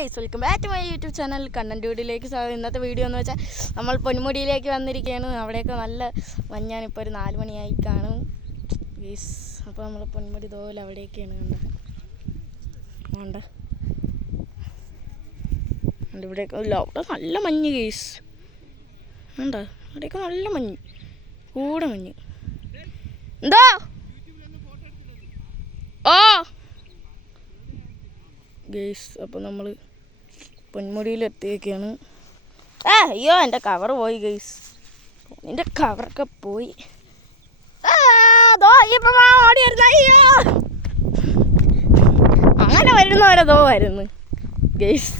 Guys, welcome back to my YouTube channel കണ്ണൻ്റെ വീട്ടിലേക്ക് സ്വാഗതം. ഇന്നത്തെ വീഡിയോ എന്ന് വെച്ചാൽ നമ്മൾ പൊന്മുടിയിലേക്ക് വന്നിരിക്കുകയാണ്. അവിടെയൊക്കെ നല്ല മഞ്ഞാണ്. ഇപ്പോൾ ഒരു 4 മണിയായി കാണും ഗൈസ്. അപ്പോൾ നമ്മൾ പൊന്മുടി തോല് അവിടെയൊക്കെയാണ് കണ്ടത്. ഇവിടെയൊക്കെ അവിടെ നല്ല മഞ്ഞ് ഗൈസ്. ഉണ്ടോ? അവിടെയൊക്കെ നല്ല മഞ്ഞ്, കൂടെ മഞ്ഞ്. എന്താ ഓ ഗൈസ്, അപ്പോൾ നമ്മൾ പൊന്മുടിയിലെത്തിയൊക്കെയാണ്. അയ്യോ, എൻ്റെ കവർ പോയി ഗൈസ്. എൻ്റെ കവറൊക്കെ പോയി. ഓടി വരുന്ന, അയ്യോ, അങ്ങനെ വരുന്നവരതോ വരുന്നു ഗൈസ്.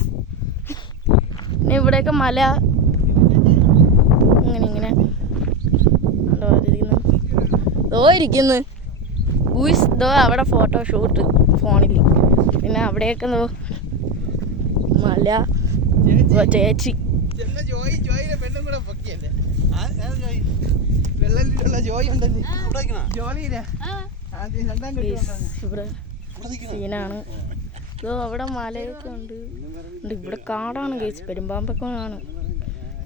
പിന്നെ ഇവിടെയൊക്കെ മല ഇങ്ങനെ ഇങ്ങനെ ഇരിക്കുന്നു ഗൂസ്. അവിടെ ഫോട്ടോഷൂട്ട് ഫോണിൽ. പിന്നെ അവിടെയൊക്കെ മല, ചേച്ചി സീനാണ്. അവിടെ മലയൊക്കെ ഉണ്ട്. ഇവിടെ കാടാണ് കേസ്. പെരുമ്പാമ്പൊക്കെ ആണ്.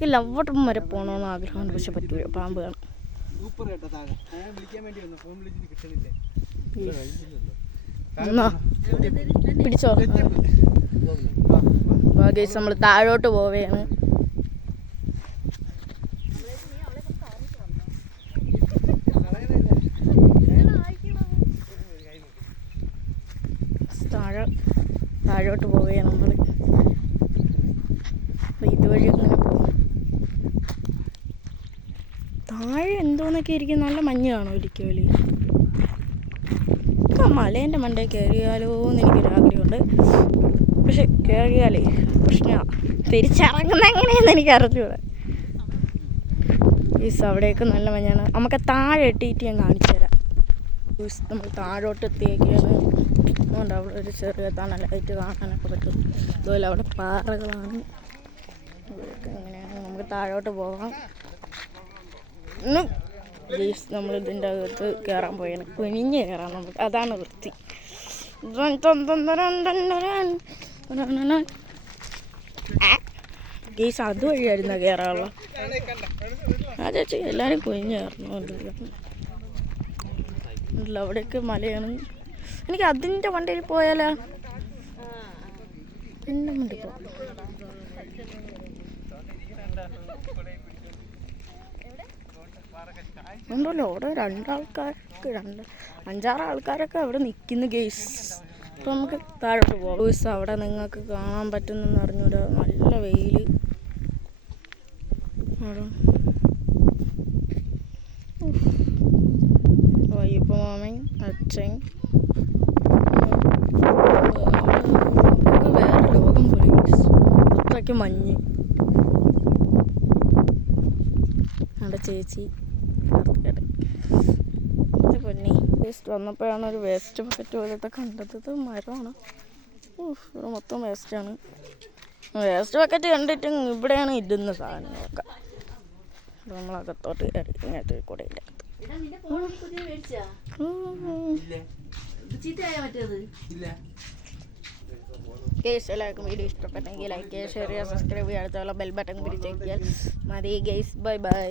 ഇല്ല, അവിടെ വരെ പോകണമെന്ന് ആഗ്രഹമുണ്ട്, പക്ഷെ പറ്റൂല, പാമ്പ് കാണും. പിടിച്ചോ ഗൈസ്, നമ്മൾ താഴോട്ട് പോവുകയാണ്. താഴോട്ട് പോവുകയാണ് നമ്മൾ. ഇതുവഴി അങ്ങനെ പോകും. താഴെ എന്തോന്നൊക്കെ ഇരിക്കും. നല്ല മഞ്ഞ് കാണും ഒരിക്കലും. മലേൻ്റെ മണ്ടയിൽ കയറിയാലോ എന്ന് എനിക്കൊരാഗ്രഹമുണ്ട്. പക്ഷെ കയറിയാലേ പ്രശ്നമാണ്, തിരിച്ചിറങ്ങുന്ന എങ്ങനെയെന്ന് എനിക്ക് അറിഞ്ഞൂടാ. ഈസ് അവിടെയൊക്കെ നല്ല മഞ്ഞാണ്. നമുക്ക് താഴെ എത്തിയിട്ട് ഞാൻ കാണിച്ചു തരാം. നമ്മൾ താഴോട്ട് എത്തിയൊക്കെയാണ്. അതുകൊണ്ട് അവിടെ ഒരു ചെറിയ തണലായിട്ട് കാണാനൊക്കെ പറ്റും. അതുപോലെ അവിടെ പാറകളാണ്. അവിടെയൊക്കെ എങ്ങനെയാണ്, നമുക്ക് താഴോട്ട് പോകാം. ഗൈസ്, നമ്മൾ ഇതിൻ്റെ അകത്ത് കയറാൻ പോയാണ്. കുനിഞ്ഞ് കയറാം നമുക്ക്, അതാണ് വൃത്തി. ഗൈസ്, അതുവഴിയായിരുന്നു കയറാനുള്ള. ആ ചേച്ചി എല്ലാവരും കുനിഞ്ഞ് കയറണം. അവിടെയൊക്കെ മലയാണ്. എനിക്ക് അതിൻ്റെ വണ്ടിയിൽ പോയാലോ? എൻ്റെ വണ്ടി പോകാം. ഉണ്ടല്ലോ അവിടെ 2 ആൾക്കാർക്ക് 5-6 ആൾക്കാരൊക്കെ അവിടെ നിൽക്കുന്നു ഗെയ്സ്. അപ്പോൾ നമുക്ക് താഴോട്ട് പോകാം ഗെയ്സ്. അവിടെ നിങ്ങൾക്ക് കാണാൻ പറ്റുന്നെന്ന് അറിഞ്ഞൂടാ, നല്ല വെയിൽ. വയ്യപ്പ മാമൻ, അച്ഛൻ, വേറെ ലോകം പോലെ ഗെയ്സ്. അത്രയ്ക്ക് മഞ്ഞ്. അവിടെ ചേച്ചി പൊന്നി. വേസ്റ്റ് വന്നപ്പോഴാണ് ഒരു വേസ്റ്റ് ബക്കറ്റ് പോലത്തെ കണ്ടത്. ഇത് മരമാണ്. ഇവിടെ മൊത്തം വേസ്റ്റാണ്. വേസ്റ്റ് ബക്കറ്റ് കണ്ടിട്ട് ഇവിടെയാണ് ഇടുന്ന സാധനങ്ങളൊക്കെ. നമ്മളകത്തോട്ട് കയറി ഇങ്ങനത്തെ കൂടെ ഇല്ല. ഗൈസ്, എല്ലാവർക്കും വീഡിയോ ഇഷ്ടപ്പെട്ടെങ്കിൽ ലൈക്ക് ചെയ്യുക, ഷെയർ ചെയ്യുക, സബ്സ്ക്രൈബ് ചെയ്യുക. അടുത്തുള്ള ബെൽ ബട്ടൺ പിടിച്ചേക്കിയാൽ മതി ഗൈസ്. Bye bye.